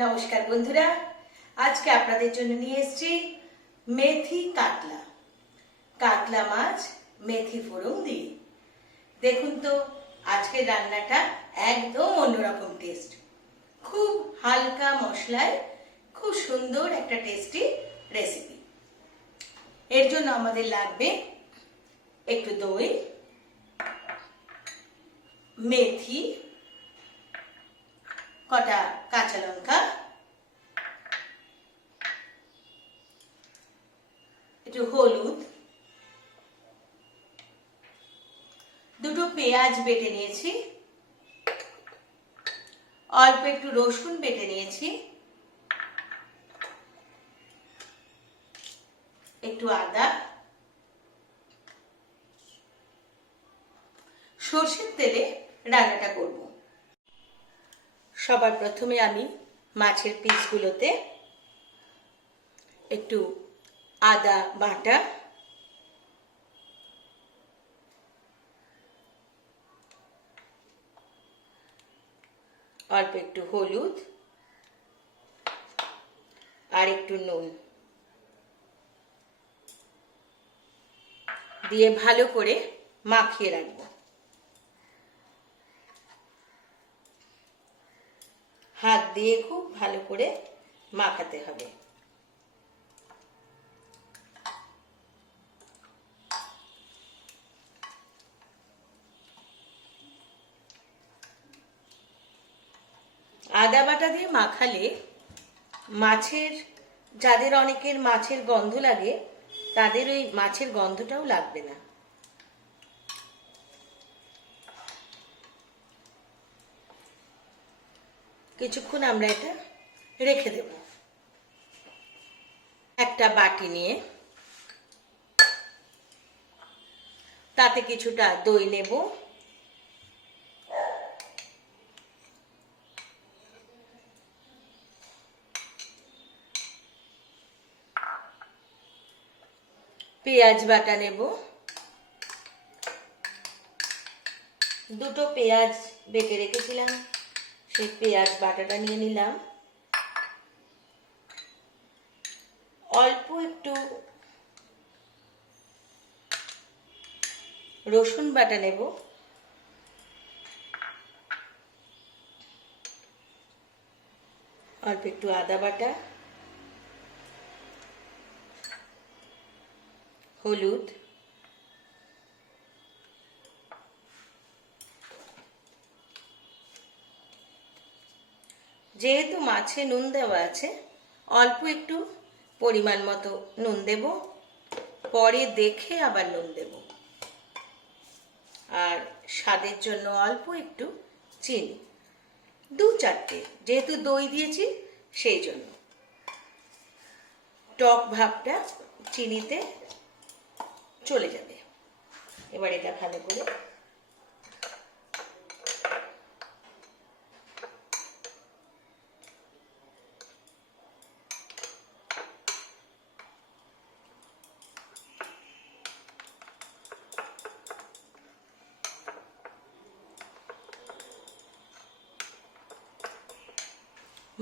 নমস্কার বন্ধুরা, আজকে আপনাদের জন্য নিয়ে এসেছি মেথি কাতলা। কাতলা মাছ মেথি ফোড়ন দিয়ে। দেখুন তো আজকে রান্নাটা একদম অন্যরকম টেস্ট খুব হালকা মশলায় খুব সুন্দর একটা টেস্টি রেসিপি এর জন্য আমাদের লাগবে একটু দই, মেথি কটা কাঁচা লঙ্কা? একটু হলুদ। দুটো পেঁয়াজ বেটে নিয়েছি। অল্প একটু রসুন বেটে নিয়েছি। একটু আদা। সর্ষের তেলে রান্নাটা করব। সবার প্রথমে আমি মাছের পিসগুলোতে একটু আদা বাটা, অল্প একটু হলুদ আর একটু নুন। দিয়ে ভালো করে মাখিয়ে রাখব। হাত দিয়ে খুব ভালো করে মাখাতে হবে। আদা বাটা দিয়ে মাখালে মাছের, যাদের অনেকের মাছের গন্ধ লাগে, তাদের ওই মাছের গন্ধটাও লাগবে না। কিছুক্ষণ আমরা এটা রেখে দেব। একটা বাটি নিয়ে। তাতে কিছুটা দই নেব। পেঁয়াজ বাটা নেব। দুটো পেঁয়াজ বেটে রেখেছিলাম। সেই পেঁয়াজ বাটাটা নিয়ে নিলাম। অল্প একটু রসুন বাটা নেব। অল্প একটু আদা বাটা। হলুদ। যেহেতু মাছে নুন দেওয়া আছে, অল্প একটু পরিমাণ মতো নুন দেব, পরে দেখে আবার নুন দেব। আর স্বাদের জন্য অল্প একটু চিনি, দু চারটে, যেহেতু দই দিয়েছি সেই জন্য। টক ভাবটা চিনিতে চলে যাবে। এবার এটা ভালো করে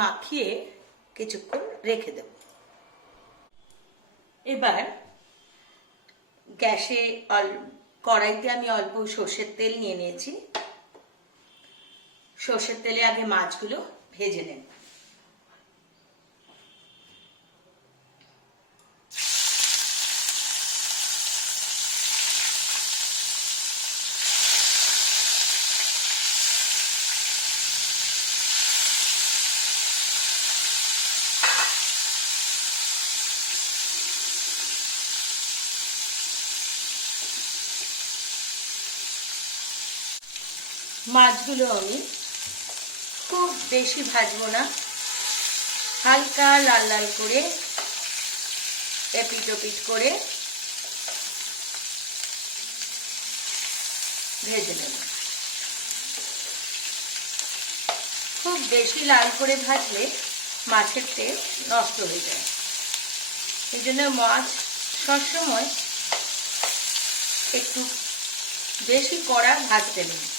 মাখিয়ে কিছুক্ষণ রেখে দেব। এবার গ্যাসে অল, কড়াইতে আমি অল্প সর্ষের তেল নিয়ে নিয়েছি। সর্ষের তেলে আগে মাছগুলো ভেজে নেব। মাছগুলো আমি খুব বেশি ভাজবো না। হালকা লাল লাল করে এপিট ওপিট করে ভেজে নেব। খুব বেশি লাল করে ভাজলে মাছের তেল নষ্ট হয়ে যায়। এই জন্য মাছ সবসময় একটু বেশি কড়া ভাজতে নেই।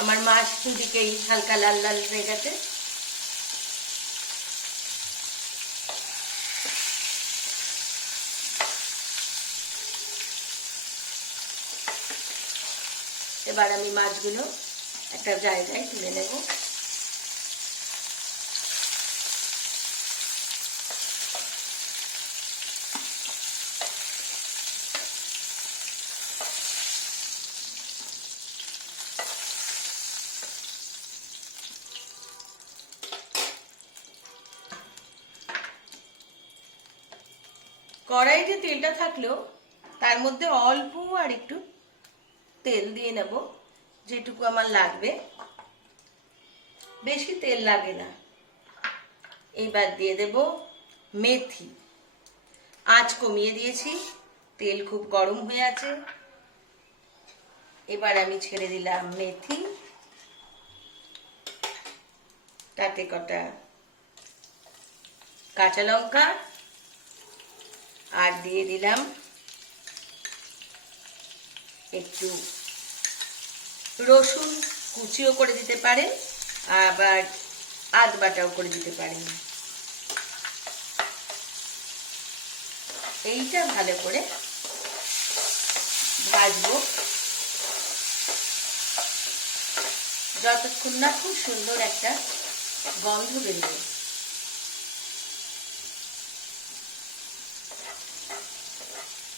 আমার মাছ দুদিকেই হালকা লাল লাল হয়ে গেছে। এবার আমি মাছগুলো একটা জায়গায় তুলে নেব। কড়াইতে তেলটা থাকলেও তার মধ্যে অল্প আর একটু তেল দিয়ে নেব, যেটুকু আমার লাগবে। বেশি তেল লাগে না। এবার দিয়ে দেব মেথি। আঁচ কমিয়ে দিয়েছি, তেল খুব গরম হয়ে আছে। এবার আমি ছেড়ে দিলাম মেথি। তাতে কটা কাঁচা লঙ্কা আর দিয়ে দিলাম একটু রসুন কুচিও করে দিতে পারেন, আবার আদ বাটাও করে দিতে পারেন। এইটা ভালো করে ভাজবো। যতক্ষণ না খুব সুন্দর একটা গন্ধ বেরোবে।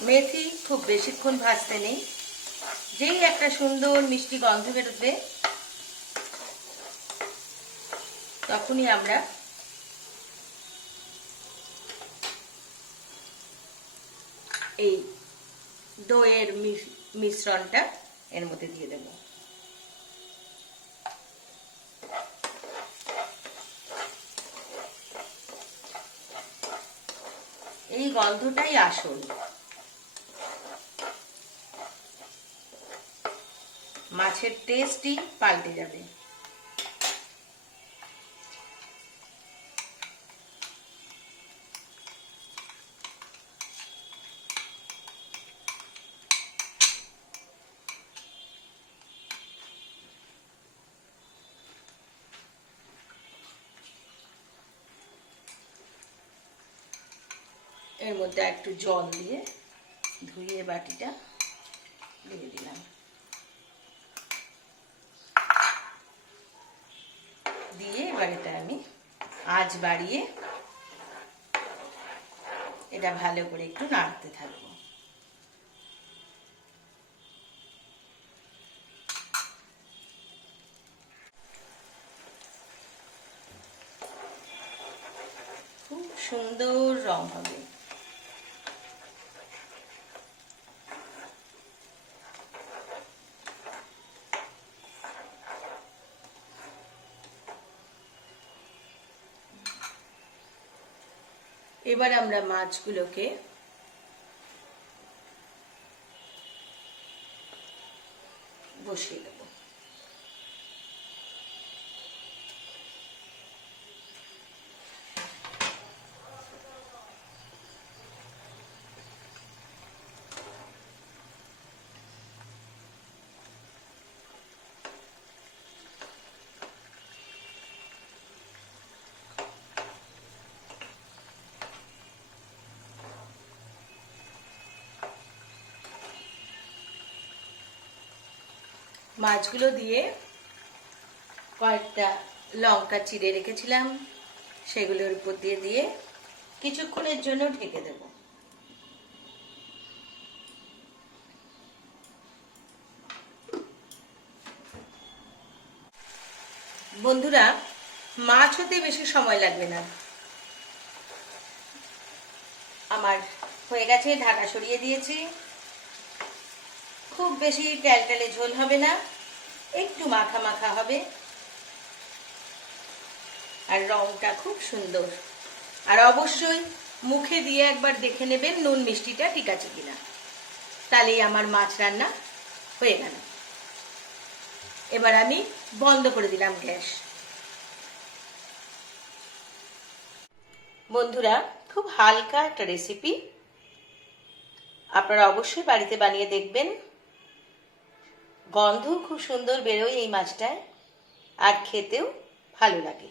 মেথি খুব বেশিক্ষণ ভাজতে নেই। যেই একটা সুন্দর মিষ্টি গন্ধ বেরোবে, তখনই আমরা এই দইয়ের মিশ্রণটা এর মধ্যে দিয়ে দেব। এই গন্ধটাই আসল। মাছের টেস্টই পাল্টে যাবে। এর মধ্যে একটু জল দিয়ে ধুয়ে বাটিটা দিয়ে দিলাম দিয়ে এবার এটা আমি আজ বাড়িয়ে এটা ভালো করে একটু নাড়তে থাকব। খুব সুন্দর রং হবে। এবার আমরা মাছগুলোকে বসিয়ে মাছগুলো দিয়ে কয়েকটা লঙ্কা চিড়ে রেখেছিলাম, সেগুলোর উপর দিয়ে দিয়ে কিছুক্ষণের জন্য ঢেকে দেব। বন্ধুরা, মাছ হতে বেশি সময় লাগবে না। আমার হয়ে গেছে, ঢাকা সরিয়ে দিয়েছি। খুব বেশি ট্যালটালে ঝোল হবে না। একটু মাখা মাখা হবে। আর রংটা খুব সুন্দর। আর অবশ্যই মুখে দিয়ে একবার দেখে নেবেন নুন মিষ্টিটা ঠিক আছে কিনা। তাহলেই আমার মাছ রান্না হয়ে গেল। এবার আমি বন্ধ করে দিলাম গ্যাস। বন্ধুরা, খুব হালকা একটা রেসিপি আপনারা অবশ্যই বাড়িতে বানিয়ে দেখবেন। গন্ধ খুব সুন্দর বেরোয় এই মাছটায় আর খেতেও ভালো লাগে।